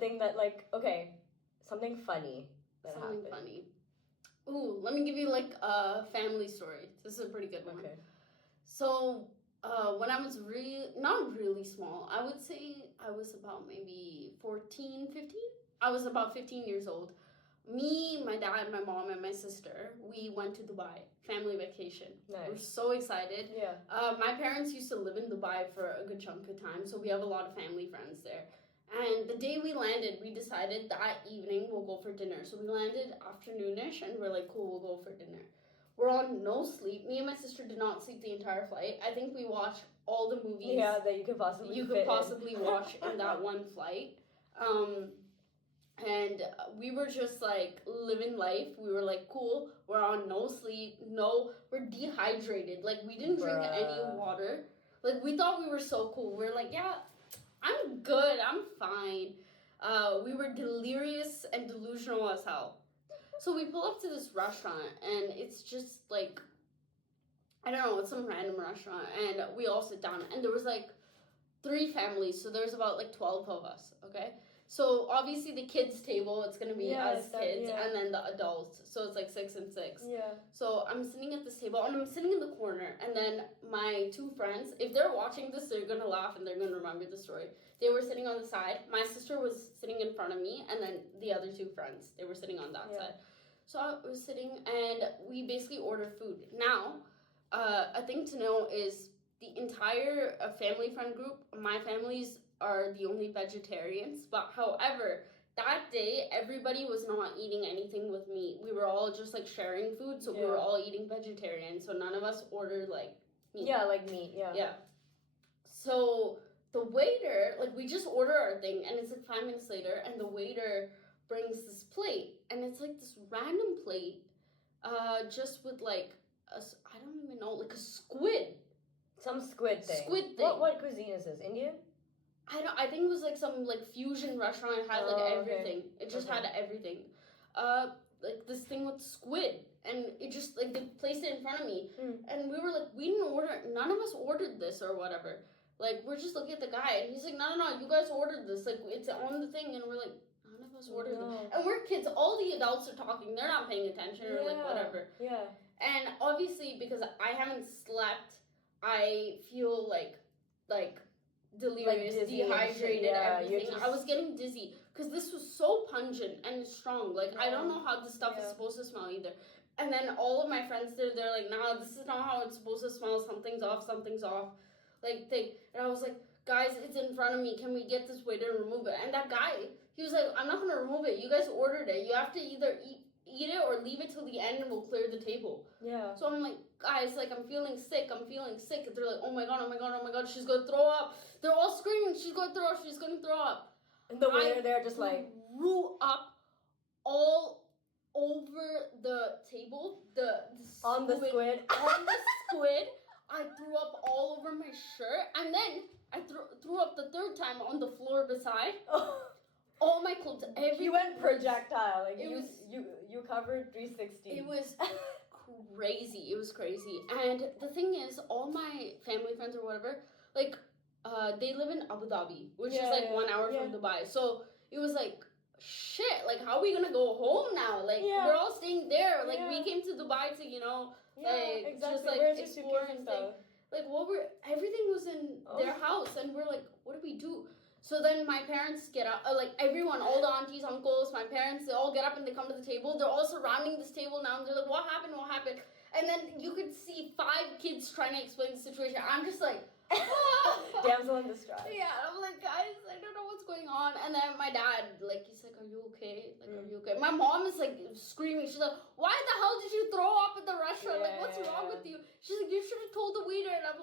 something that something funny that happened. Something funny. Ooh, let me give you like a family story. This is a pretty good one. Okay. So, when I was not really small, I would say I was about maybe 14, 15. I was about 15 years old. Me, my dad, my mom, and my sister, we went to Dubai, family vacation. Nice. We're so excited. Yeah. My parents used to live in Dubai for a good chunk of time, so we have a lot of family friends there. And the day we landed, we decided that evening we'll go for dinner. So we landed afternoonish, and we're like, cool, we'll go for dinner. We're on no sleep. Me and my sister did not sleep the entire flight. I think we watched all the movies. Yeah, that you could possibly watch in that one flight. And we were just like living life. We were like, cool, we're on no sleep. We're dehydrated. Like, we didn't drink any water. Like, we thought we were so cool. We're like, yeah, I'm good. I'm fine. We were delirious and delusional as hell. So we pull up to this restaurant, and it's just like, I don't know, it's some random restaurant. And we all sit down, and there was like 3 families. So there's about like 12 of us, okay? So obviously the kids table, it's gonna be us kids, and then the adults. So it's like 6 and 6. Yeah. So I'm sitting at this table, and I'm sitting in the corner, and then my 2 friends, if they're watching this, they're gonna laugh and they're gonna remember the story. They were sitting on the side. My sister was sitting in front of me, and then the other 2 friends, they were sitting on that side. So I was sitting, and we basically ordered food. Now, a thing to know is the entire family friend group, my family's are the only vegetarians, but however, that day everybody was not eating anything with meat. We were all just like sharing food, so we were all eating vegetarian, so none of us ordered like meat. Yeah, like meat, Yeah. So the waiter, like, we just order our thing, and it's like 5 minutes later, and the waiter brings this plate, and it's like this random plate, just with like I don't even know, like a squid. Some squid thing. Squid thing. What cuisine is this? Indian? I think it was like some like fusion restaurant. It had like everything. Okay. It just had everything. Like this thing with squid, and it just like they placed it in front of me, and we were like, we didn't order. None of us ordered this or whatever. Like, we're just looking at the guy, and he's like, no, you guys ordered this. Like, it's on the thing, and we're like, none of us ordered it. And we're kids. All the adults are talking. They're not paying attention or like whatever. Yeah. And obviously, because I haven't slept, I feel like delirious, like dehydrated, everything. I was getting dizzy because this was so pungent and strong. Like, I don't know how this stuff is supposed to smell either. And then all of my friends they're like, nah, this is not how it's supposed to smell. Something's off. Like, and I was like, guys, it's in front of me. Can we get this waiter to remove it? And that guy, he was like, I'm not going to remove it. You guys ordered it. You have to either eat it or leave it till the end and we'll clear the table. Yeah. So I'm like, guys, like, I'm feeling sick. And they're like, oh my god, she's going to throw up. They're all screaming, she's going to throw up. And the waiter there just like threw up all over the table. On the squid. I threw up all over my shirt. And then I threw up the 3rd time on the floor beside. All my clothes, everything. You went projectile. Like, you covered 360. It was crazy. It was crazy. And the thing is, all my family friends or whatever, like, they live in Abu Dhabi, which is like 1 hour from Dubai. So it was like, shit, like, how are we gonna go home now? Like, we're all staying there. Like, we came to Dubai to, just like explore and stuff. Like, everything was in their house, and we're like, what do we do? So then my parents get up, like everyone, all the aunties, uncles, my parents, they all get up and they come to the table. They're all surrounding this table now, and they're like, what happened? And then you could see 5 kids trying to explain the situation. I'm just like, damsel in distress. Yeah, I'm like, guys, I don't know what's going on. And then my dad, like, he's like, are you okay? Like, are you okay? My mom is like screaming. She's like, why the hell did you throw up at the restaurant? Like, what's wrong with you? She's like, you should have told the waiter. And I'm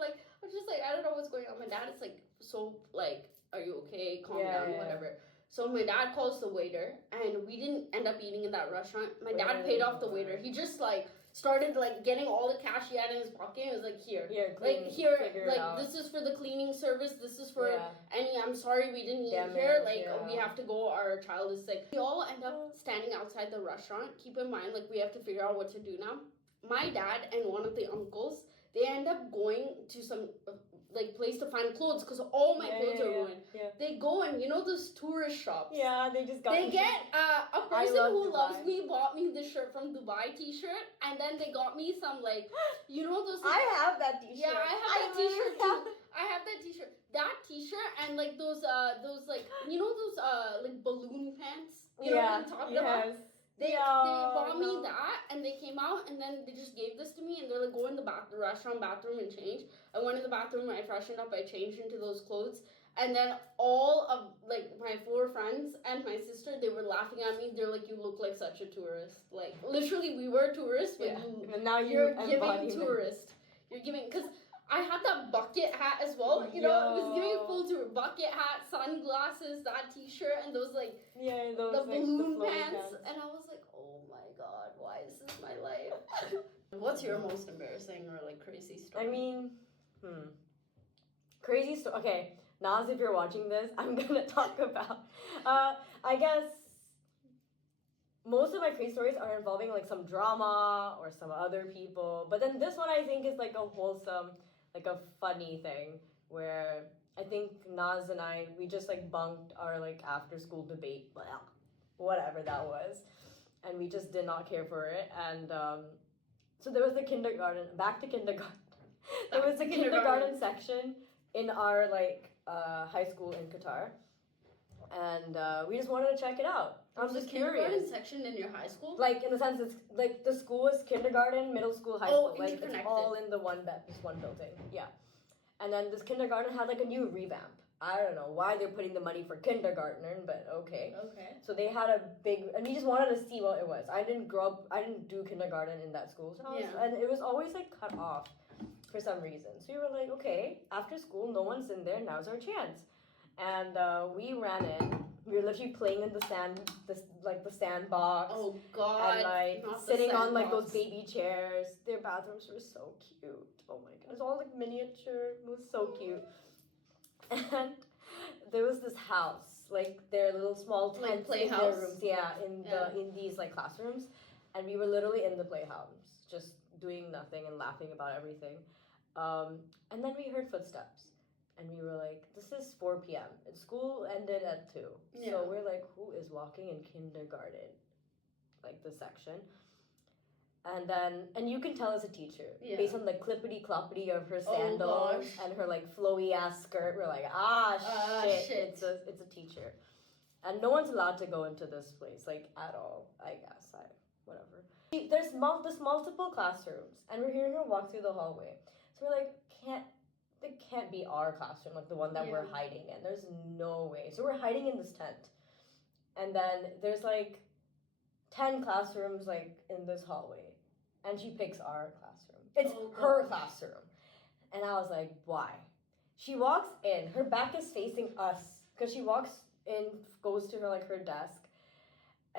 just like, I don't know what's going on. My dad is like, so like, are you okay? Calm down, whatever. So my dad calls the waiter, and we didn't end up eating in that restaurant. My dad paid off the waiter. He just like started like getting all the cash he had in his pocket. And was like, here, this is for the cleaning service. This is for any. I'm sorry we didn't eat here. Like, we have to go. Our child is sick. We all end up standing outside the restaurant. Keep in mind, like, we have to figure out what to do now. My dad and one of the uncles, they end up going to some like place to find clothes because all my clothes are ruined. Yeah. They go in, you know, those tourist shops. Yeah, they just got. They get a person love who Dubai. loves me bought me this shirt from Dubai T-shirt, and then they got me some like, you know those. I have that T-shirt. Yeah, I have that T-shirt too. I have that T-shirt. That T-shirt and like those like you know those like balloon pants. You know what I'm talking about? They bought me that, and they came out, and then they just gave this to me, and they're like, go in the restaurant bathroom and change. I went in the bathroom, I freshened up, I changed into those clothes, and then all of like my 4 friends and my sister, they were laughing at me. They're like, you look like such a tourist. Like literally, we were tourists, but and now you're giving tourist. You're giving because. I had that bucket hat as well. You know, it was giving full tour. Bucket hat, sunglasses, that T-shirt, and those like those, the like, balloon the pants. And I was like, oh my god, why is this my life? What's your most embarrassing or like crazy story? I mean, crazy story. Okay, Naz, if you're watching this, I'm gonna talk about. I guess most of my crazy stories are involving like some drama or some other people, but then this one I think is like a wholesome. Like a funny thing where I think Naz and I, we just like bunked our like after school debate, whatever that was, and we just did not care for it. And so there was the back to kindergarten. There was a kindergarten section in our like high school in Qatar, and we just wanted to check it out. I was just curious. Kindergarten section in your high school? Like in the sense, it's like the school was kindergarten, middle school, high school. Like it's all in the one building. Yeah, and then this kindergarten had like a new revamp. I don't know why they're putting the money for kindergarten, but okay. Okay. So they had a big, and we just wanted to see what it was. I didn't do kindergarten in that school, so and it was always like cut off for some reason. So we were like, okay, after school, no one's in there. Now's our chance, and we ran in. We were literally playing in the sandbox. Oh God! And like sitting on like those baby chairs. Their bathrooms were so cute. Oh my goodness, all like miniature. It was so cute. And there was this house, like their little small tents in their rooms. Yeah, in these like classrooms, and we were literally in the playhouse, just doing nothing and laughing about everything. And then we heard footsteps. And we were like, this is 4 p.m. And school ended at 2. Yeah. So we're like, who is walking in kindergarten? Like the section. And you can tell it's a teacher. Yeah. Based on the clippity-cloppity of her sandals and her like flowy ass skirt. We're like, shit. It's a teacher. And no one's allowed to go into this place, like at all, I guess. Whatever. There's multiple classrooms. And we're hearing her walk through the hallway. So we're like, it can't be our classroom, like the one that we're hiding in. There's no way. So we're hiding in this tent. And then there's like 10 classrooms like in this hallway. And she picks our classroom. It's her classroom. And I was like, why? She walks in. Her back is facing us. Because she walks in, goes to her like her desk.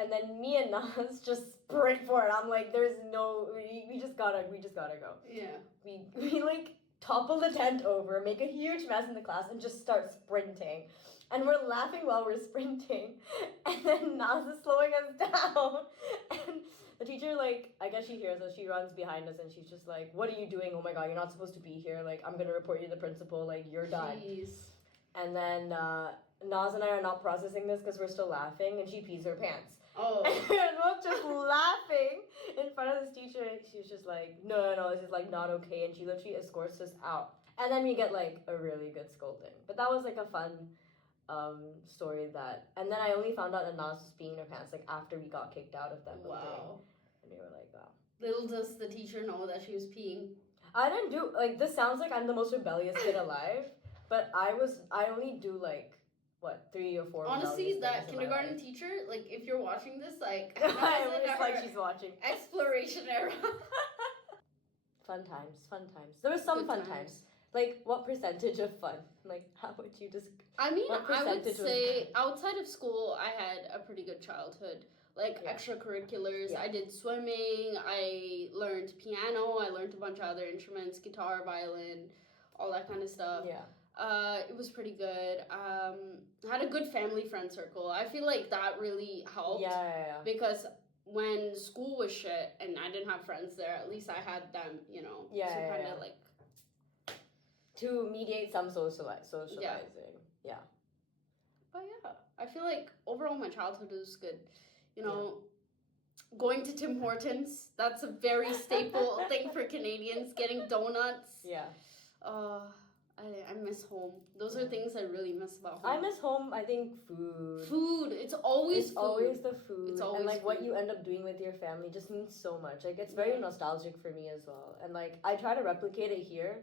And then me and Naz just sprint for it. I'm like, there's no, we just gotta go. Yeah. We like topple the tent over, make a huge mess in the class, and just start sprinting. And we're laughing while we're sprinting. And then Naz is slowing us down. And the teacher, like, I guess she hears us. She runs behind us, and she's just like, what are you doing? Oh my God, you're not supposed to be here. Like, I'm going to report you to the principal. Like, you're done. Jeez. And then Naz and I are not processing this because we're still laughing, and she pees her pants. Oh. And we're both just laughing in front of this teacher. She's just like, no, this is like not okay. And she literally escorts us out. And then we get like a really good scolding. But that was like a fun story and then I only found out that Naz was peeing in her pants like after we got kicked out of that building. Wow. And we were like, wow. Little does the teacher know that she was peeing. I didn't do, like, this sounds like I'm the most rebellious kid alive. But I only do like, what, 3 or 4. Honestly, that kindergarten teacher, like, if you're watching this, like, it's like she's watching. Exploration era. Fun times. There was some fun times. Like, what percentage of fun? Like, how would you just? I mean, I would say outside of school, I had a pretty good childhood. Like, extracurriculars. Yeah. I did swimming. I learned piano. I learned a bunch of other instruments, guitar, violin, all that kind of stuff. Yeah. It was pretty good. I had a good family friend circle. I feel like that really helped. Yeah. Because when school was shit and I didn't have friends there, at least I had them, you know. Yeah. So kind of like to mediate some socializing. Yeah. But yeah, I feel like overall my childhood was good. You know, going to Tim Hortons, that's a very staple thing for Canadians. Getting donuts. Yeah. I miss home. Those are things I really miss about home. I miss home, I think food. Food. It's always food. Always the food. It's always and like food. what you end up doing with your family just means so much. Like it's very nostalgic for me as well. And like I try to replicate it here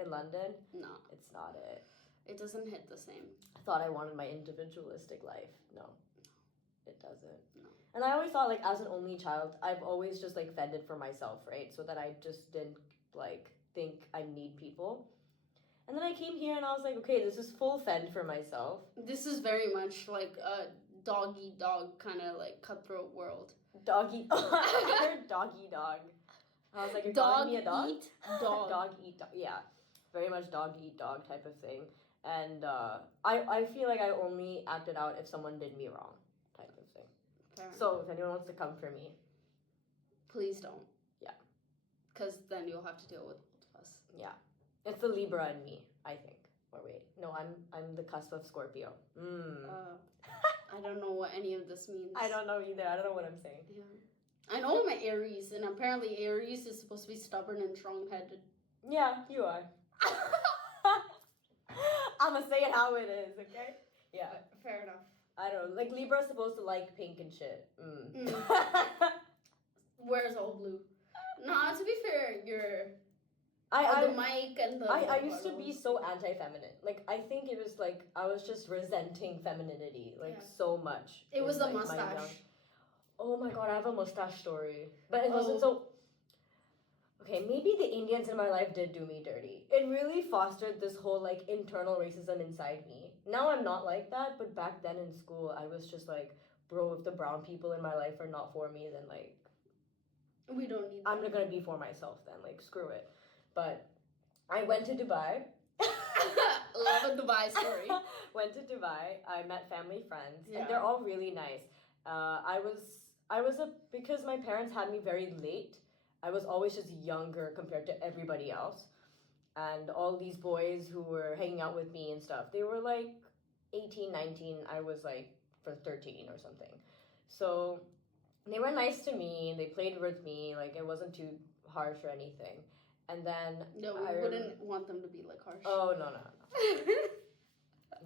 in London. No. It's not it. It doesn't hit the same. I thought I wanted my individualistic life. No. It doesn't. No. And I always thought, like, as an only child, I've always just, like, fended for myself, right? So that I just didn't, like, think I need people. And then I came here and I was like, okay, this is full fend for myself. This is very much, like, a dog-eat-dog kind of, like, cutthroat world. Dog-eat... I heard dog-eat-dog. I was like, you're calling me a dog? Dog. Dog-eat-dog. Yeah. Very much dog-eat-dog type of thing. And I feel like I only acted out if someone did me wrong. So, if anyone wants to come for me, please don't. Yeah. Because then you'll have to deal with both of us. Yeah. It's the Libra in me, I think. Or wait. No, I'm the cusp of Scorpio. I don't know what any of this means. I don't know either. I don't know what I'm saying. Yeah. I know I'm an Aries, and apparently Aries is supposed to be stubborn and strong-headed. Yeah, you are. I'm gonna say it how it is, okay? Yeah. Fair enough. I don't know. Like, Libra's supposed to like pink and shit. Where's all blue? Nah, to be fair, you're... the mic and the... I used to be so anti-feminine. Like, I think it was, like, I was just resenting femininity, like, so much. It was the mustache. Oh my god, I have a mustache story. But it wasn't so... Okay, maybe the Indians in my life did do me dirty. It really fostered this whole, like, internal racism inside me. Now I'm not like that, but back then in school, I was just like, bro, if the brown people in my life are not for me, then, like... We don't need them. I'm not gonna be for myself then, like, screw it. But I went to Dubai. Love a Dubai story. Went to Dubai. I met family friends, Yeah. and they're all really nice. Because my parents had me very late, I was always just younger compared to everybody else. And all these boys who were hanging out with me and stuff, they were like 18, 19. I was like for 13 or something. So they were nice to me. They played with me. Like, it wasn't too harsh or anything. And then... No, we wouldn't want them to be like harsh. Oh, no.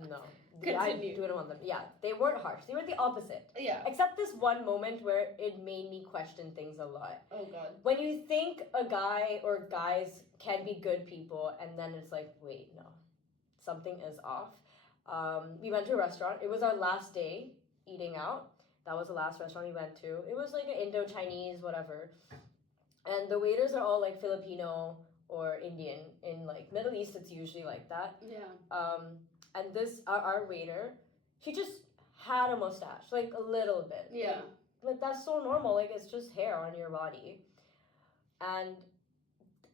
No. Continue. I wouldn't want them. Yeah, they weren't harsh. They were the opposite. Yeah. Except this one moment where it made me question things a lot. Oh, God. When you think a guy or guys can be good people, and then it's like, wait, no. Something is off. We went to a restaurant. It was our last day eating out. That was the last restaurant we went to. It was like an Indo-Chinese, whatever. And the waiters are all like Filipino or Indian. In like Middle East, it's usually like that. Yeah. And this, our waiter, she just had a mustache, like a little bit. Yeah. Like that's so normal. Like, it's just hair on your body. And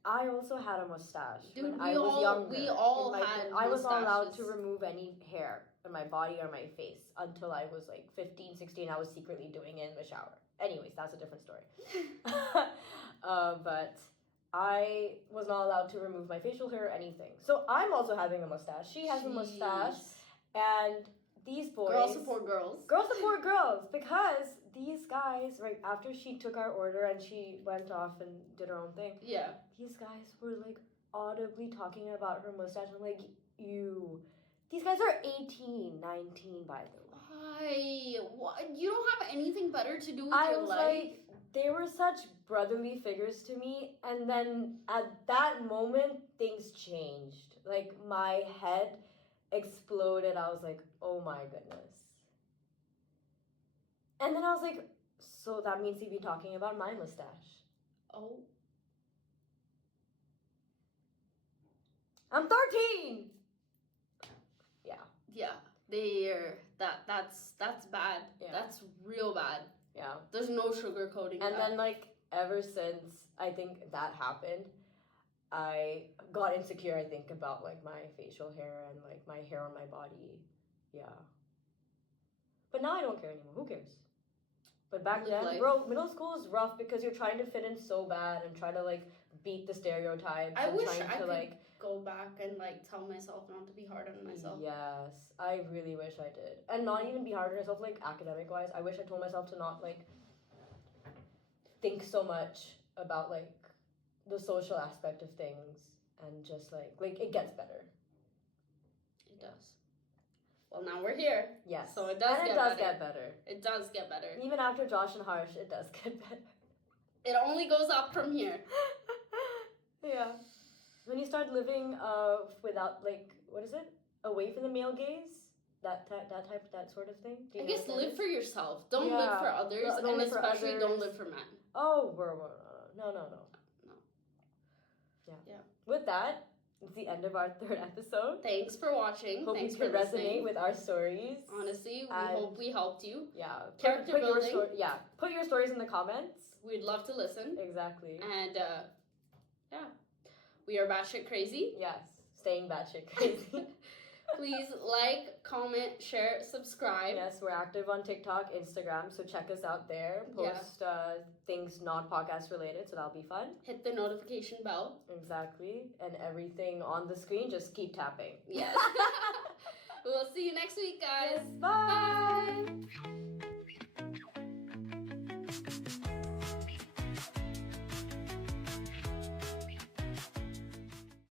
I also had a mustache. Dude, I was younger. We all had I was not allowed mustaches. to remove any hair on my body or my face until I was like 15, 16. I was secretly doing it in the shower. Anyways, that's a different story. But I was not allowed to remove my facial hair or anything. So I'm also having a mustache. She has a mustache. And these boys... Girls support girls. Girls support girls. Because these guys, right after she took our order and she went off and did her own thing. Yeah. These guys were like audibly talking about her mustache. I'm like, ew. These guys are 18, 19 by the way. Why? What? You don't have anything better to do with I your was life? like, they were such brotherly figures to me. And then at that moment, things changed. Like, my head exploded. I was like, oh my goodness. And then I was like, so that means he'd be talking about my mustache. Oh. I'm 13! Yeah. Yeah. That's bad. Yeah. That's real bad. Yeah. There's no sugarcoating And that. then, like, ever since I think that happened, I got insecure, I think, about, like, my facial hair and, like, my hair on my body. Yeah. But now I don't care anymore. Who cares? But back then, bro, middle school is rough because you're trying to fit in so bad and try to, like, beat the stereotypes. I and wish trying I to could like go back and like tell myself not to be hard on myself. Yes, I really wish I did, and not even be hard on myself like academic wise. I wish I told myself to not like think so much about like the social aspect of things and just like it gets better. It does. Well, now we're here. Yes. So it does, and get, it does better. get better. It does get better. Even after Josh and Harsh, it does get better. It only goes up from here. Yeah. When you start living without like what is it? Away from the male gaze? That sort of thing? I guess live for yourself. Don't live for others, and especially don't live for men. Oh, no. Yeah. With that, it's the end of our 3rd episode. Thanks for watching. Hope Thanks you could for listening. resonate with our stories. Honestly, we hope we helped you. Yeah. Character building. Put your stories in the comments. We'd love to listen. Exactly. And we are batshit crazy. Yes, staying batshit crazy. Please like, comment, share, subscribe. Yes, we're active on TikTok, Instagram, so check us out there. Post things not podcast related, so that'll be fun. Hit the notification bell. Exactly. And everything on the screen, just keep tapping. Yes. We'll see you next week, guys. Yes, bye.